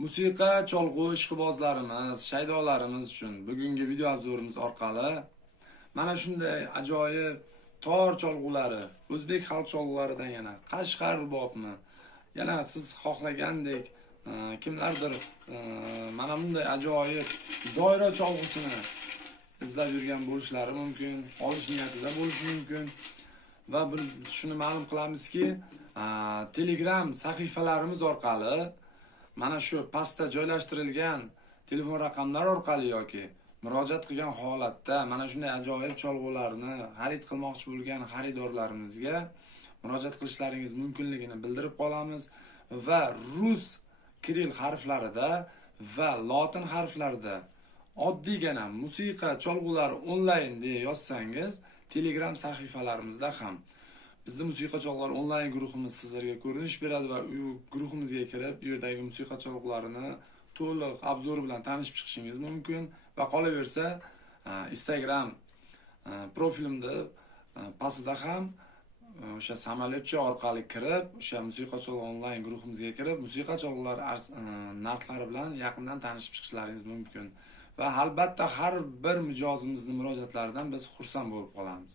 Musiqa cholg'u ishqibozlarimiz, shaydolarimiz uchun bugungi video obzorimiz orqali mana shunday ajoyib tor cholg'ulari, o'zbek xalq cholg'ularidan yana Qashqar rubobni, yana siz xohlagandek kimlardir mana bunday ajoyib doira cholg'usini izlab yurgan bo'lishlari mumkin, olish niyatida bo'lishi mumkin. Va shuni ma'lum qilamizki, Telegram sahifalarimiz orqali mana shu pastda joylashtirilgan telefon raqamlar orqali yoki murojaat qilgan holatda mana shunday ajoyib cholg'ularni xarid qilmoqchi bo'lgan xaridorlarimizga murojaat qilishlaringiz mumkinligini bildirib qolamiz va rus kiril harflarida va lotin harflarida oddiygina musiqa cholg'ulari onlayn deya yozsangiz Telegram sahifalarimizda ham bizning musiqa cholg'ular onlayn guruhimiz sizlarga ko'rinish beradi va u guruhimizga kirib, u yerdagi musiqa cholg'ularini to'liq obzori bilan tanishib chiqishingiz mumkin. Va qolaversa, Instagram profilimda pastida ham o'sha samolyotcha orqali kirib, o'sha musiqa cholg'u onlayn guruhimizga kirib, musiqa cholg'ular narxlari bilan yaqindan tanishib chiqishlaringiz mumkin. Va albatta har bir mijozimizning murojaatlaridan biz xursand bo'lib qolamiz.